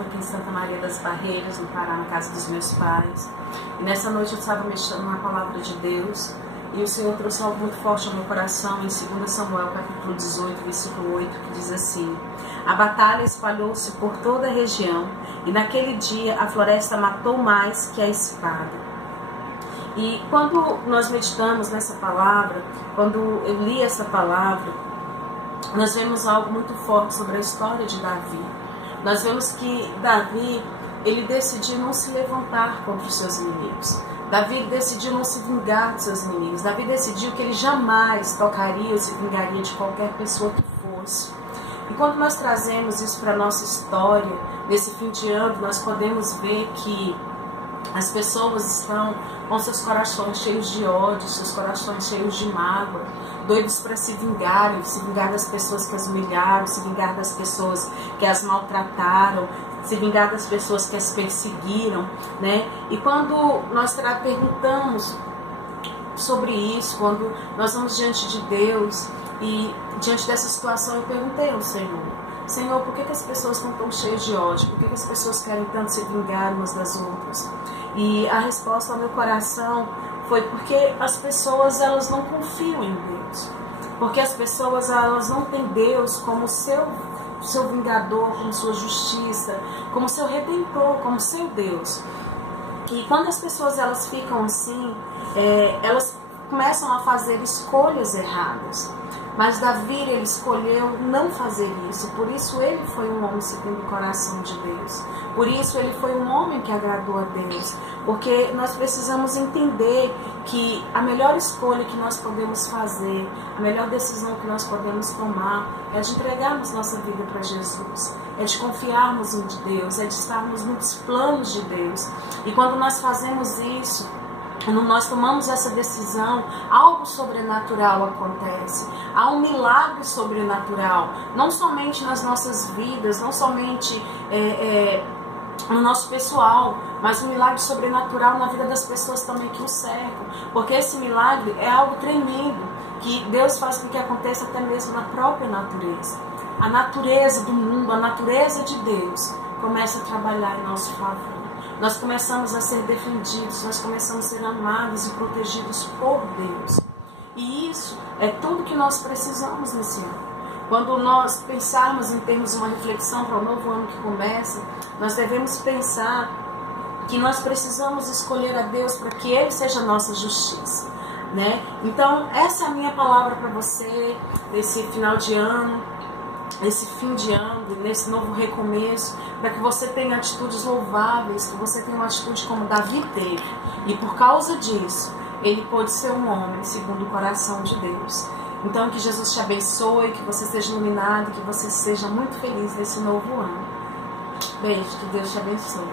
estou aqui em Santa Maria das Barreiras, no Pará, na casa dos meus pais. E nessa noite eu estava mexendo na palavra de Deus e o Senhor trouxe algo muito forte ao meu coração em 2 Samuel, capítulo 18, versículo 8, que diz assim: a batalha espalhou-se por toda a região e naquele dia a floresta matou mais que a espada. E quando nós meditamos nessa palavra, quando eu li essa palavra, nós vemos algo muito forte sobre a história de Davi. Nós vemos que Davi, ele decidiu não se levantar contra os seus inimigos. Davi decidiu não se vingar dos seus inimigos. Davi decidiu que ele jamais tocaria ou se vingaria de qualquer pessoa que fosse. E quando nós trazemos isso para a nossa história, nesse fim de ano, nós podemos ver que as pessoas estão com seus corações cheios de ódio, seus corações cheios de mágoa, doidos para se vingar das pessoas que as humilharam, se vingar das pessoas que as maltrataram, se vingar das pessoas que as perseguiram, né? E quando nós perguntamos sobre isso, quando nós vamos diante de Deus e diante dessa situação, eu perguntei ao Senhor, por que as pessoas estão tão cheias de ódio? Por que as pessoas querem tanto se vingar umas das outras? E a resposta ao meu coração foi porque as pessoas, elas não confiam em Deus. Porque as pessoas, elas não têm Deus como seu vingador, como sua justiça, como seu redentor, como seu Deus. E quando as pessoas, elas ficam assim, elas começam a fazer escolhas erradas. Mas Davi, ele escolheu não fazer isso. Por isso ele foi um homem segundo o coração de Deus. Por isso ele foi um homem que agradou a Deus. Porque nós precisamos entender que a melhor escolha que nós podemos fazer, a melhor decisão que nós podemos tomar é de entregarmos nossa vida para Jesus. É de confiarmos em Deus, é de estarmos nos planos de Deus. E quando nós fazemos isso, quando nós tomamos essa decisão, algo sobrenatural acontece. Há um milagre sobrenatural, não somente nas nossas vidas, não somente no nosso pessoal, mas um milagre sobrenatural na vida das pessoas também que o cercam. Porque esse milagre é algo tremendo, que Deus faz com que aconteça até mesmo na própria natureza. A natureza do mundo, a natureza de Deus começa a trabalhar em nosso favor. Nós começamos a ser defendidos, nós começamos a ser amados e protegidos por Deus. E isso é tudo que nós precisamos nesse ano. Quando nós pensarmos em termos uma reflexão para o novo ano que começa, nós devemos pensar que nós precisamos escolher a Deus para que Ele seja a nossa justiça, né? Então, essa é a minha palavra para você nesse final de ano, nesse fim de ano, nesse novo recomeço, para que você tenha atitudes louváveis, que você tenha uma atitude como Davi teve. E por causa disso, ele pôde ser um homem segundo o coração de Deus. Então, que Jesus te abençoe, que você seja iluminado, que você seja muito feliz nesse novo ano. Beijo, que Deus te abençoe.